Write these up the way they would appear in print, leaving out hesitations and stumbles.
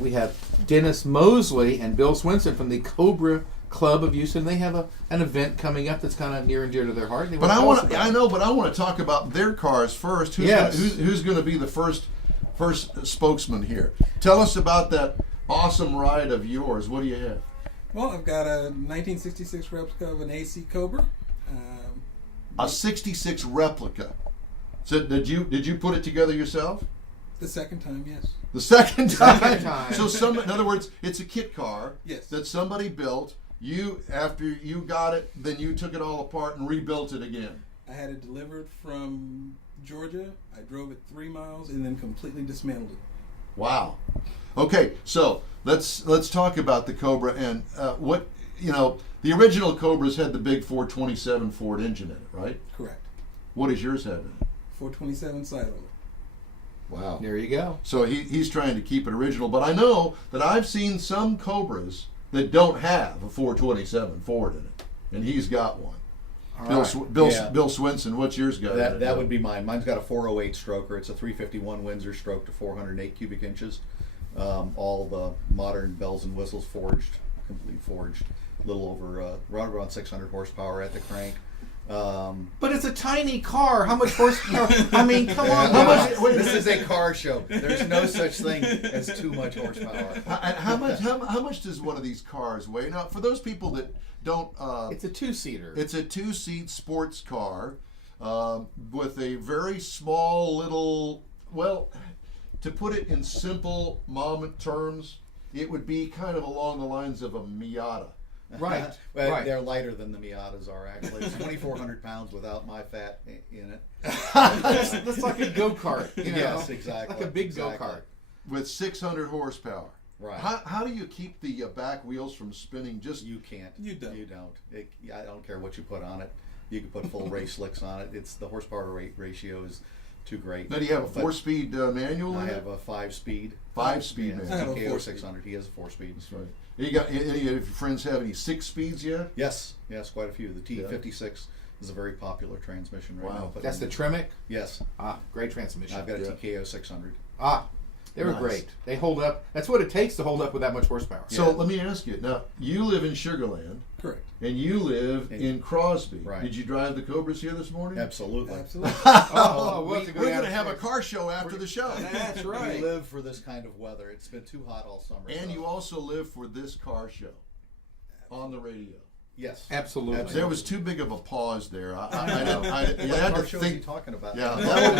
We have Dennis Mosley and Bill Swendsen from the Cobra Club of Houston. They have an event coming up that's kind of near and dear to their heart. But I want to talk about their cars first. Who's going to be the first spokesman here? Tell us about that awesome ride of yours. What do you have? Well, I've got a 1966 replica of an AC Cobra. A 66 replica. So did you put it together yourself? The second time, yes. The second time. So in other words, it's a kit car that somebody built. After you got it, then you took it all apart and rebuilt it again. I had it delivered from Georgia. I drove it 3 miles and then completely dismantled it. Wow. Okay, so let's talk about the Cobra and the original Cobras had the big 427 Ford engine in it, right? Correct. What does yours have in it? 427 side over. Wow. There you go. So he's trying to keep it original, but I know that I've seen some Cobras that don't have a 427 Ford in it, and he's got one. Bill Swendsen, what's yours got? That would be mine. Mine's got a 408 stroker. It's a 351 Windsor stroke to 408 cubic inches. All the modern bells and whistles forged, completely forged. A little over, around 600 horsepower at the crank. But it's a tiny car. How much horsepower? I mean, come on. This is a car show. There's no such thing as too much horsepower. How much does one of these cars weigh? Now, for those people that don't, it's a two-seater. It's a two-seat sports car with a very small little. Well, to put it in simple mom terms, it would be kind of along the lines of a Miata. Right. Well, they're lighter than the Miatas are, actually. It's 2,400 pounds without my fat in it. That's like a go-kart. Yes, exactly. Like a big go-kart. With 600 horsepower. Right. How do you keep the back wheels from spinning? You can't. You don't. I don't care what you put on it. You can put full race slicks on it. It's the horsepower ratio is too great. Now, do you have a 4-speed manual? I have a 5-speed. 5-speed manual. TKO 600. He has a 4-speed. That's right. You got any of your friends have any 6-speeds yet? Yes, quite a few. The T56 is a very popular transmission right now. That's the Tremec? Yes. Great transmission. I've got a TKO 600. They were great. They hold up. That's what it takes to hold up with that much horsepower. So let me ask you. Now, you live in Sugar Land. Correct. And you live in Crosby. Right. Did you drive the Cobras here this morning? Absolutely. Absolutely. We're going to have a car show after the show. That's right. We live for this kind of weather. It's been too hot all summer. And you also live for this car show on the radio. Yes, absolutely. There was too big of a pause there. I know. What car show are you talking about? Yeah,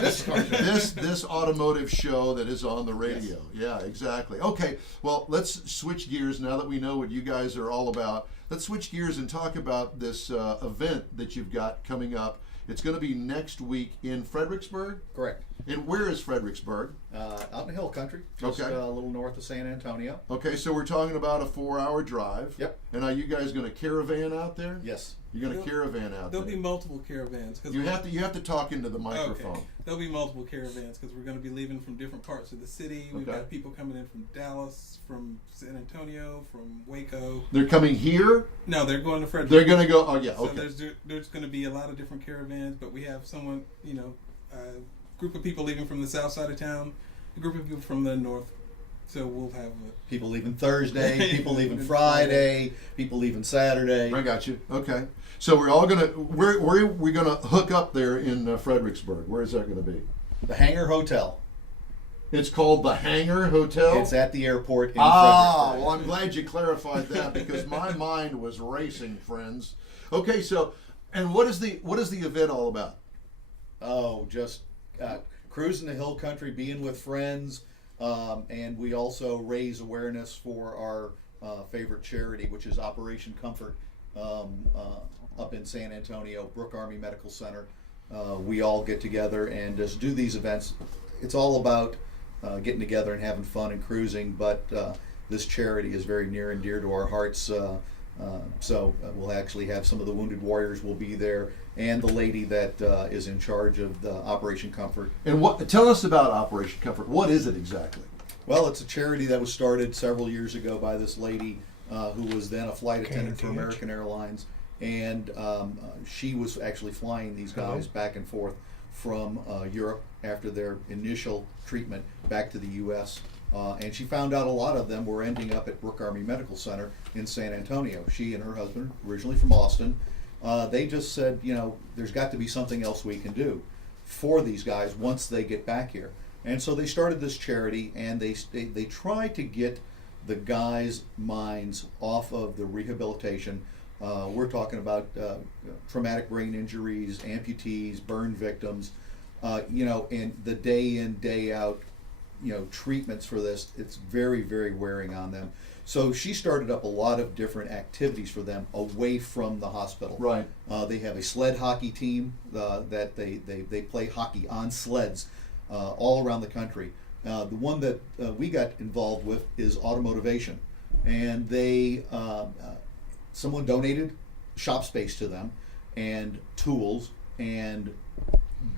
this automotive show that is on the radio. Yes. Yeah, exactly. Okay, well, let's switch gears now that we know what you guys are all about. Let's switch gears and talk about this event that you've got coming up. It's going to be next week in Fredericksburg? Correct. And where is Fredericksburg? Out in the hill country, just a little north of San Antonio. Okay, so we're talking about a 4-hour drive. Yep. And are you guys going to caravan out there? Yes. You're going to caravan out there. There'll be multiple caravans. You have to talk into the microphone. Okay. There'll be multiple caravans because we're going to be leaving from different parts of the city. We've got people coming in from Dallas, from San Antonio, from Waco. They're coming here? No, they're going to Frederick. They're going to go. Oh yeah. So Okay. there's going to be a lot of different caravans, but we have someone, a group of people leaving from the south side of town, a group of people from the north. So we'll have people leaving Thursday, people leaving Friday, people leaving Saturday. I got you. Okay. So we're all gonna where are we gonna hook up there in Fredericksburg? Where is that going to be? The Hangar Hotel. It's called the Hangar Hotel. It's at the airport in Fredericksburg. Fredericksburg. Well, I'm glad you clarified that because my mind was racing, friends. Okay, so and what is the event all about? Oh, just cruising the hill country, being with friends, and we also raise awareness for our favorite charity, which is Operation Comfort, up in San Antonio, Brooke Army Medical Center. We all get together and just do these events. It's all about getting together and having fun and cruising, but this charity is very near and dear to our hearts. So we'll actually have some of the wounded warriors will be there, and the lady that is in charge of the Operation Comfort. And tell us about Operation Comfort. What is it exactly? Well, it's a charity that was started several years ago by this lady who was then a flight attendant for American Airlines, and she was actually flying these guys back and forth from Europe after their initial treatment back to the U.S. And she found out a lot of them were ending up at Brooke Army Medical Center in San Antonio. She and her husband, originally from Austin, they just said, there's got to be something else we can do for these guys once they get back here. And so they started this charity, and they try to get the guys' minds off of the rehabilitation. We're talking about traumatic brain injuries, amputees, burn victims, and the day in, day out, treatments for this. It's very, very wearing on them. So she started up a lot of different activities for them away from the hospital. Right. They have a sled hockey team that they play hockey on sleds all around the country. The one that we got involved with is automotivation, and someone donated shop space to them and tools, and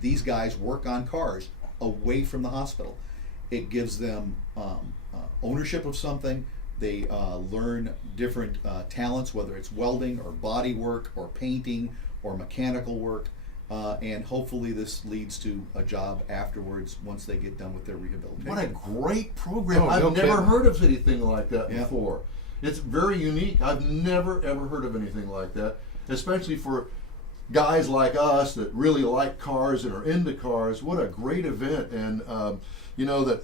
these guys work on cars away from the hospital. It gives them ownership of something. They learn different talents, whether it's welding or body work or painting or mechanical work, and hopefully this leads to a job afterwards once they get done with their rehabilitation. What a great program. Oh, I've no never kidding. heard of anything like that Yeah. before. It's very unique. I've never, ever heard of anything like that, especially for guys like us that really like cars and are into cars. What a great event. And, that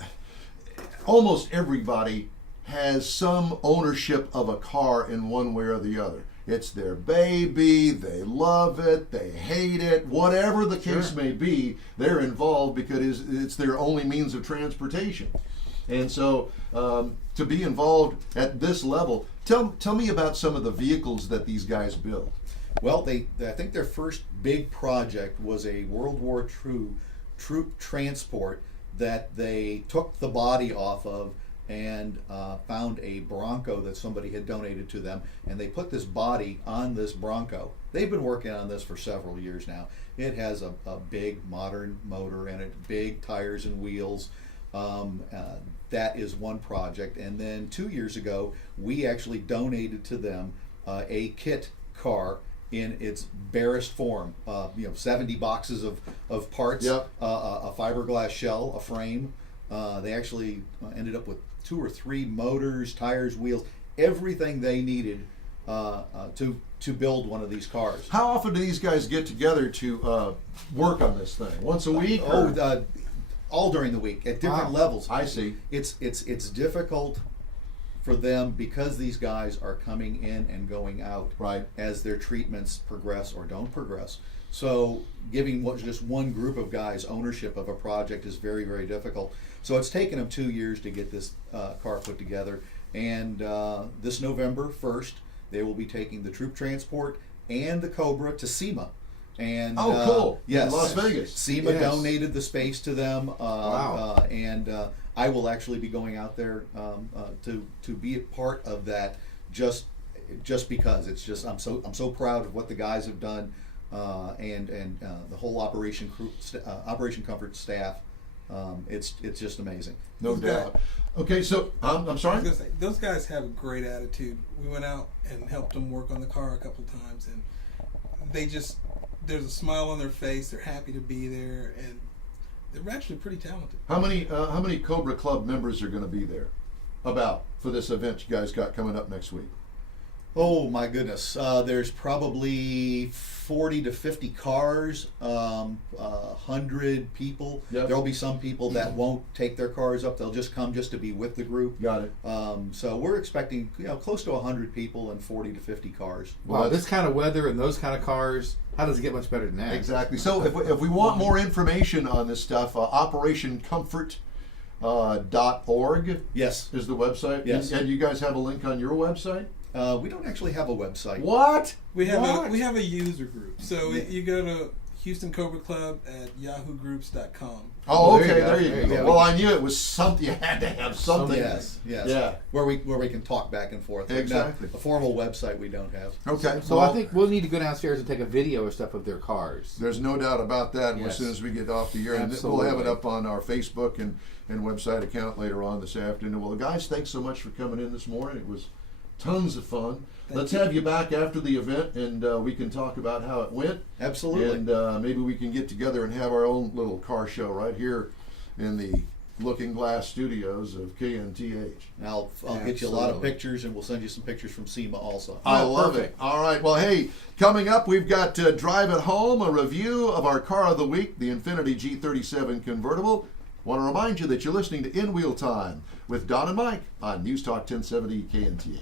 almost everybody has some ownership of a car in one way or the other. It's their baby, they love it, they hate it, whatever the case Sure. may be, they're involved because it's their only means of transportation. And so to be involved at this level, tell me about some of the vehicles that these guys build. Well, I think their first big project was a World War II troop transport that they took the body off of and found a Bronco that somebody had donated to them, and they put this body on this Bronco. They've been working on this for several years now. It has a big modern motor in it, big tires and wheels. That is one project. And then 2 years ago, we actually donated to them a kit car in its barest form. 70 boxes of parts, Yep. A fiberglass shell, a frame. They actually ended up with 2 or 3 motors, tires, wheels, everything they needed to build one of these cars. How often do these guys get together to work on this thing? Once a week? or- All during the week at different Wow. levels. I see. It's difficult for them because these guys are coming in and going out Right. as their treatments progress or don't progress. So giving just one group of guys ownership of a project is very, very difficult. So it's taken them 2 years to get this car put together. And this November 1st, they will be taking the troop transport and the Cobra to SEMA. And Cool. Yes, In Las Vegas. SEMA Yes. donated the space to them. Wow. And I will actually be going out there to be a part of that just because it's just I'm so proud of what the guys have done, and the whole Operation Comfort staff. It's just amazing. No Those doubt. Okay, so I'm I was sorry? gonna say, those guys have a great attitude. We went out and helped them work on the car a couple times, and there's a smile on their face. They're happy to be there, and they're actually pretty talented. How many Cobra Club members are going to be there for this event you guys got coming up next week? Oh my goodness! There's probably 40 to 50 cars, 100 people. Yep. There'll be some people that won't take their cars up. They'll just come just to be with the group. Got it. So we're expecting close to 100 people and 40 to 50 cars. Wow, this kind of weather and those kind of cars, how does it get much better than that? Exactly. So if we want more information on this stuff, OperationComfort.org Yes. is the website. Yes. And you guys have a link on your website? We don't actually have a website. What? We have What? we have a user group. So you go to Houston Cobra Club at yahoogroups.com. Oh, There you okay. go. There you There go. you go. Well, I knew it was something. You had to have something. Yes. Yeah. Where we can talk back and forth. But Exactly. a formal website we don't have. Okay. So I think we'll need to go downstairs and take a video or stuff of their cars. There's no doubt about that. Yes. As soon as we get off the air, and we'll Absolutely. have it up on our Facebook and website account later on this afternoon. Well, guys, thanks so much for coming in this morning. It was tons of fun. Let's have you back after the event, and we can talk about how it went. Absolutely. And maybe we can get together and have our own little car show right here in the looking glass studios of KNTH. And I'll get you a lot of Absolutely. pictures, and we'll send you some pictures from SEMA also. I Oh, love perfect. it. All right. Well, hey, coming up, we've got Drive It Home, a review of our car of the week, the Infiniti G37 convertible. Want to remind you that you're listening to In Wheel Time with Don and Mike on News Talk 1070 KNTH.